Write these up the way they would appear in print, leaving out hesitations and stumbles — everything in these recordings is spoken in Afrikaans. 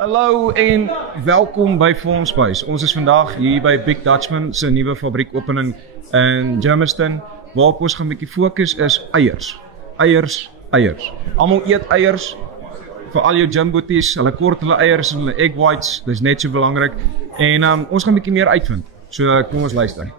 Hallo en welkom by Farmspace. Ons is vandag hier by Big Dutchman se nuwe fabriekopening in Germiston. Waarop ons gaan 'n bietjie fokus is eiers. Eiers. Almal eet eiers. Vir al jou jumboties, hulle kort hulle eiers en hulle egg whites, dis net so belangrik. En ons gaan 'n bietjie meer uitvind. So kom ons luister.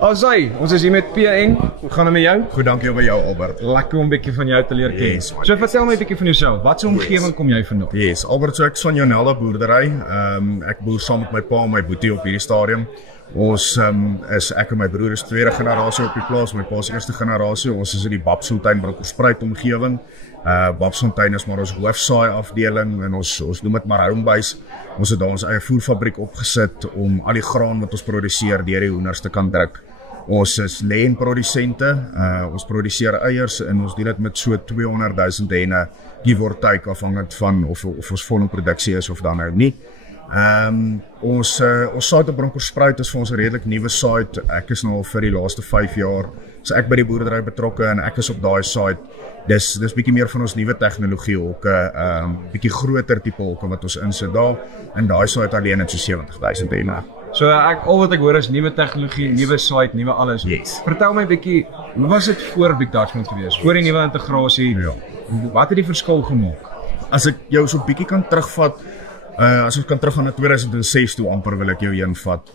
Azai, ons is hier met PN. Hoe gaan dit met jou? Goed, dankie vir jou, Albert. Lekker om 'n bietjie van jou te leer ken. Yes, So vertel my 'n bietjie van jouself. Wat 'n omgewing kom jy vandaan? Yes, Albert, so ek is van Jonella boerdery. Ek boer saam met my pa en my boetie op hierdie stadium. Ons ek en my broer is tweede generasie op die plaas, my pa is eerste generasie. Ons is in die Babsfontein Bronkhorstspruit omgewing. Babsfontein is maar ons hoofsaai afdeling en ons noem dit maar homebase. Ons het daar ons eie voerfabriek opgesit om al die graan wat ons produseer deur die hoenders te kan druk. Ons is leenprodusente, ons produseer eiers en ons doen dit met so 200,000 henne, give or take, afhangend van of ons vol in produksie is of dan nou nie. Ons saad op Bronkhorstspruit is vir ons 'n redelik nuwe saad. Ek is nou al vir die laaste 5 jaar, so ek by die boerdery betrokke en ek is op daai saad. Dis bietjie meer van ons nuwe tegnologie hokke, bietjie groter tipe hokke wat ons insit daar. En daai saad alleen het so 70,000 henne. So al wat ek hoor is nuwe tegnologie, nuwe site, nuwe alles. Yes. Vertel my 'n bietjie, hoe was dit voor Big Dutchman gewees? Voor die nuwe integrasie? Ja. Wat het die verskil gemaak? As ek jou so 'n bietjie kan terugvat, as ons kan teruggaan na 2006 toe amper wil ek jou invat.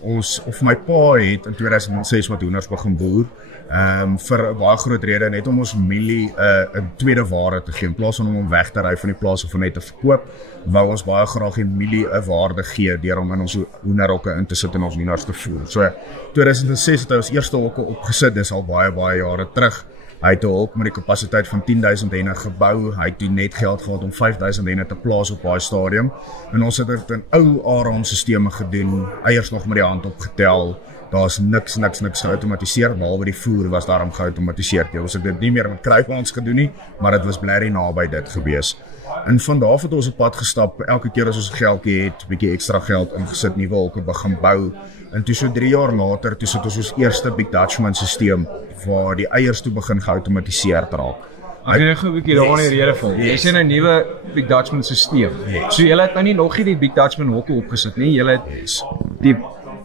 My pa het in 2006 wat hoenders begin boer. Vir 'n baie groot rede net om ons mielie 'n tweede ware te gee in plaas van om weg te ry van die plaas of net te verkoop, wou ons baie graag die mielie 'n waarde gee deur om in ons hoenderhokke in te sit en ons hoenders te voer. So 2006 het hy ons eerste hokke opgesit, dis al baie jare terug. Hy het 'n hok met die kapasiteit van 10,000 henne gebou. Hy het net geld gehad om 5,000 henne te plaas op daai stadium. En ons het dit in ou ARAM-sisteme gedoen, eiers nog met die hand opgetel. Daar's niks geautomatiseer, behalwe die voer was daarom geautomatiseer. Ons het dit nie meer met kruipwaans gedoen nie, maar dit was blerry naby dit gewees. En van daar af het ons op pad gestap, elke keer as ons 'n geldjie het, bietjie ekstra geld ingesit, nuwe hokke begin bou. En toe so 3 jaar later, toe sit ons eerste Big Dutchman stelsel waar die eiers toe begin geautomatiseer te raak. Ek gaan net 'n bietjie daaroor in die rede val. Jy sien 'n nuwe Big Dutchman stelsel. So jy het nou nie nog nie die Big Dutchman hokke opgesit nie, jy het die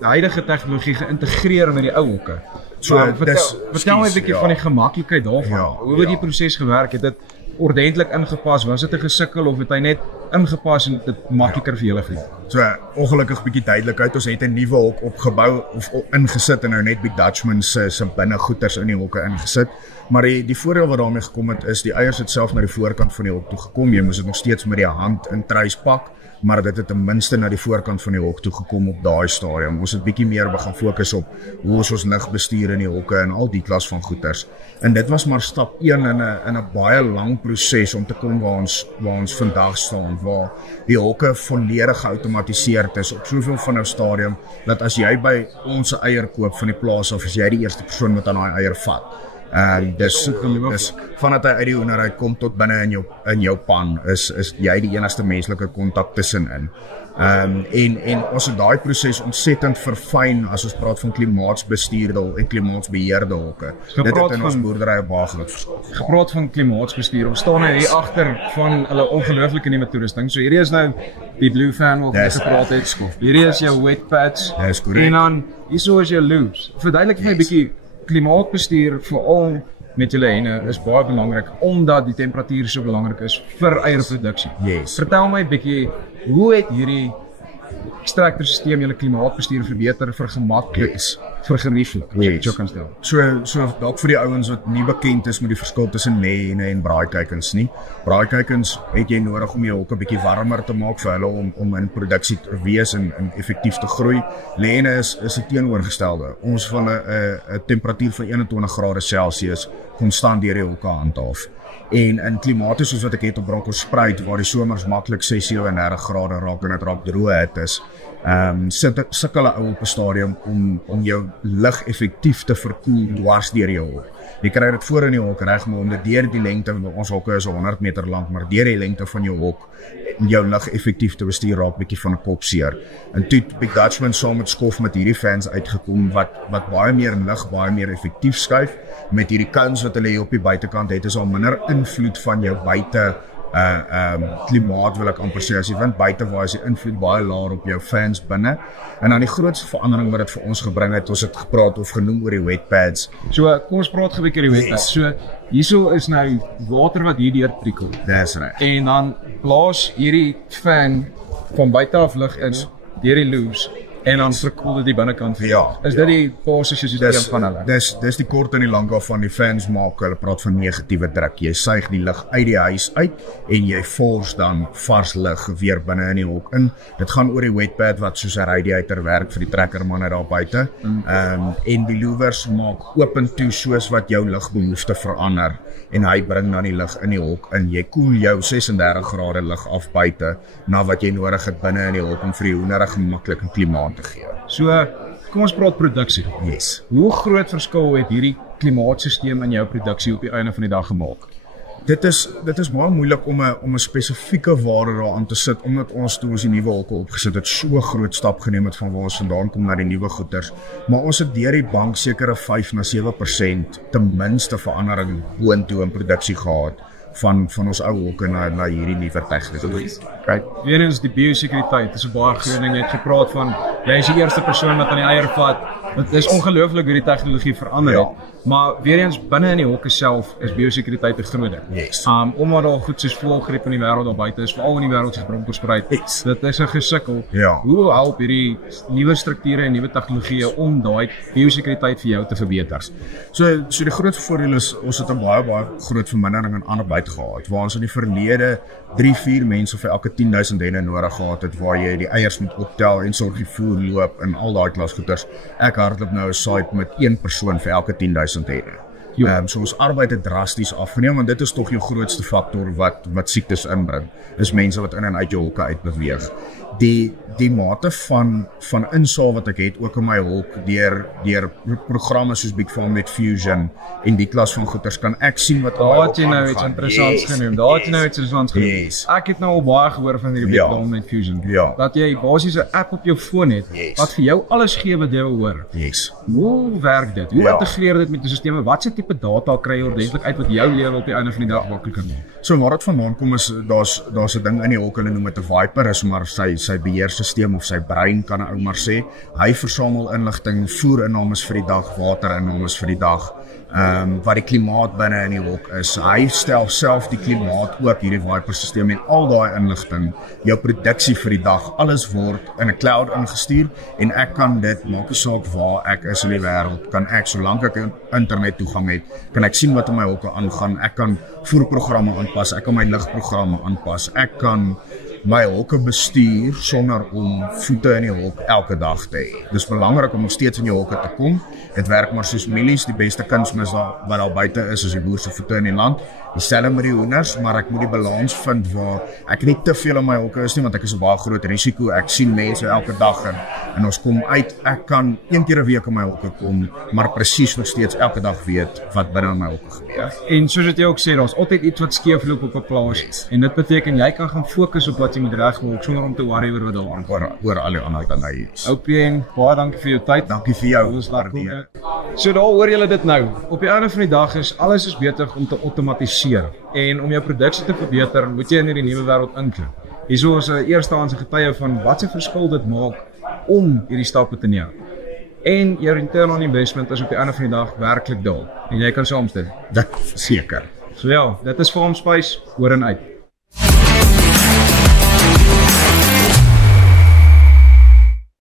huidige tegnologie geïntegreer met die ou hokke. So vertel my 'n bietjie van die gemaklikheid daarvan. Hoe het die proses gewerk? Het dit ordentlik ingepas? Was dit 'n gesukkel of het hy net ingepas en dit makliker vir julle gemaak? So ongelukkig bietjie duidelikheid, ons het 'n nuwe hok opgebou of ingesit en nou net Big Dutchman se binnegoeders in die hokke ingesit. Maar die voordeel wat daarmee gekom het is die eiers het self na die voorkant van die hok toe gekom. Jy moes dit nog steeds met die hand in treis pak, maar dit het ten minste na die voorkant van die hok toe gekom op daai stadium. Ons het bietjie meer begin fokus op hoe ons lig bestuur in die hokke en al die klas van goeders. En dit was maar stap 1 in 'n baie lang proses om te kom waar ons vandag staan, waar die hokke volledig geautomatiseer is op soveel van 'n stadium dat as jy by ons eier koop van die plaas af, is jy die eerste persoon wat aan daai eier vat. Dis vanaf hy uit die hoender uitkom tot binne in jou pan is jy die enigste menslike kontak tussenin. En ons het daai proses ontsettend verfyn as ons praat van klimaatsbestuurde en klimaatsbeheerde hokke. Dit het in ons boerdery baie groot verskil. Gepraat van klimaatsbestuur, ons staan nou hier agter van hulle ongelooflike nuwe toerusting. So hierdie is nou die Blue Fan wat ons gepraat het. Hierdie is jou wet pads. Dis korrek. En dan hierso is jou loops. Verduidelik vir my 'n bietjie klimaatbestuur veral met julle henne is baie belangrik omdat die temperatuur so belangrik is vir eierproduksie. Vertel my 'n bietjie, hoe het hierdie extractorstelsel julle klimaatbestuur verbeter, vergemaklik, vergerieflik? So dalk vir die ouens wat nie bekend is met die verskil tussen lê-henne en braaikuikens nie. Braaikuikens het jy nodig om jou hokke 'n bietjie warmer te maak vir hulle om in produksie te wees en effektief te groei. Lê-henne is 'n teenoorgestelde. Ons van 'n temperatuur van 21 grade Celsius konstant deur die hokke handhaaf. En in klimate soos wat ek het op Bronkhorstspruit, waar die somers maklik 36 grade raak en dit raak droë is, sukkel hulle op 'n stadium om jou lug effektief te verkoel dwars deur jou hok. Jy kry dit voor in die hok reg, maar om dit deur die lengte, ons hokke is 100 meter lank, maar deur die lengte van jou hok jou lug effektief te bestuur raak bietjie van 'n kop seer. En toe Big Dutchman saam met skof met hierdie fans uitgekom wat baie meer lug, baie meer effektief skuif. Met hierdie cones wat hulle hier op die buitekant het, is al minder invloed van jou buite klimaat wil ek amper sê, as die wind buite waai, is die invloed baie laer op jou fans binne. En dan die grootste verandering wat dit vir ons gebring het, ons het gepraat of genoem oor die wetpads. So kom ons praat gou 'n bietjie oor die wetpads. So hierso is nou water wat hier deur trikkel. Dis reg. En dan blaas hierdie fan van buite af lug in deur die loops en dan verkoel dit die binnekant. Ja. Is dit die basiese stelsel van hulle? Dis die kort en die lank van die fans maak, hulle praat van negatiewe druk. Jy suig die lug uit die huis uit en jy force dan vars lug weer binne in die hok in. Dit gaan oor die wetpad wat soos 'n radiator werk vir die trekkermanne daar buite. En die louvers maak oop en toe soos wat jou lugbehoefte verander en hy bring dan die lug in die hok in. Jy koel jou 36 grade lug af buite na wat jy nodig het binne in die hok om vir die hoendere gemaklike klimaat te gee. So, kom ons praat produksie. Yes. Hoe groot verskil het hierdie klimaatstelsel in jou produksie op die einde van die dag gemaak? Dit is baie moeilik om 'n spesifieke waarde daaraan te sit, omdat ons toe ons die nuwe hokke opgesit het, so 'n groot stap geneem het van waar ons vandaan kom na die nuwe goeders. Maar ons het deur die bank sekere 5 na 7% ten minste verandering boontoe in produksie gehad van ons ou hokke na hierdie nuwe tegnologie. Right. Weer eens die biosekuriteit, dis 'n baie groot ding. Jy het gepraat van jy is die eerste persoon wat aan die eier vat. Dit is ongelooflik hoe die tegnologie verander het. Maar weer eens binne in die hokke self is biosekuriteit 'n groot ding. Yes. Omdat daar goed soos voëlgriep in die wêreld daar buite is, veral in die wêreld se bronkhorspruit. Yes. Dit is 'n gesukkel. Ja. Hoe help hierdie nuwe strukture en nuwe tegnologieë om daai biosekuriteit vir jou te verbeter? So die grootste voordeel is ons het 'n baie groot vermindering in arbeid gehad. Waar ons in die verlede 3-4 mense vir elke 10,000 henne nodig gehad het, waar jy die eiers moet optel en sorg die voer loop en al daai klas goeders. Ek hardloop nou 'n site met 1 persoon vir elke 10,000 henne. So ons arbeid het drasties afgeneem, want dit is tog jou grootste faktor wat siektes inbring. Dis mense wat in en uit jou hokke uitbeweeg. Die mate van insaal wat ek het ook in my hok deur programme soos Big Farm met Fusion en die klas van goeders kan ek sien wat daar het jy nou iets interessants genoem. Daar het jy nou iets interessants genoem. Yes. Ek het nou al baie gehoor van hierdie Big Farm met Fusion. Ja. Dat jy basies 'n app op jou foon het wat vir jou alles gee wat jy wil hoor. Yes. Hoe werk dit? Hoe integreer dit met die stelsel? Wat se tipe data kry jy ordentlik uit wat jou lewe op die einde van die dag maklik kan maak? So waar dit vandaan kom is daar's 'n ding in die hok, hulle noem dit 'n Viper, is maar sy beheerstelsel of sy brein kan 'n ou maar sê. Hy versamel inligting, voerinname vir die dag, waterinname vir die dag. Wat die klimaat binne in die hok is. Hy stel self die klimaat ook, hierdie Viper-stelsel en al daai inligting, jou produksie vir die dag, alles word in 'n cloud ingestuur en ek kan dit, maak nie saak waar ek is in die wêreld, kan ek solank ek internet toegang het, kan ek sien wat in my hokke aangaan. Ek kan voerprogramme aanpas, ek kan my ligprogramme aanpas, ek kan my hokke bestuur sonder om voete in die hok elke dag te hê. Dis belangrik om nog steeds in jou hokke te kom. Dit werk maar soos mielies, die beste kunsmis wat daar buite is die boer se voete in die land. Dieselfde met die hoenders, maar ek moet die balans vind waar ek nie te veel in my hokke is nie, want ek is 'n baie groot risiko. Ek sien mense elke dag en ons kom uit. Ek kan 1 keer 'n week in my hokke kom, maar presies nog steeds elke dag weet wat binne in my hokke gebeur. En soos wat jy ook sê, daar's altyd iets wat skeefloop op 'n plaas. En dit beteken jy kan gaan fokus op wat jy moet regmaak sonder om te worry oor wat daar aangaan. Oor al die ander dinge. Oupien, baie dankie vir jou tyd. Dankie vir jou. Dis lekker. So daar hoor julle dit nou. Op die einde van die dag is alles besig om te outomatiseer. En om jou produksie te verbeter, moet jy in hierdie nuwe wêreld inklim. Hierso is 'n eerstehandse getuie van wat 'n verskil dit maak om hierdie stappe te neem. En jou return on investment is op die einde van die dag werklik daal. En jy kan saamstem. Dit seker. So ja, dit is Farm Spice, hoor en uit.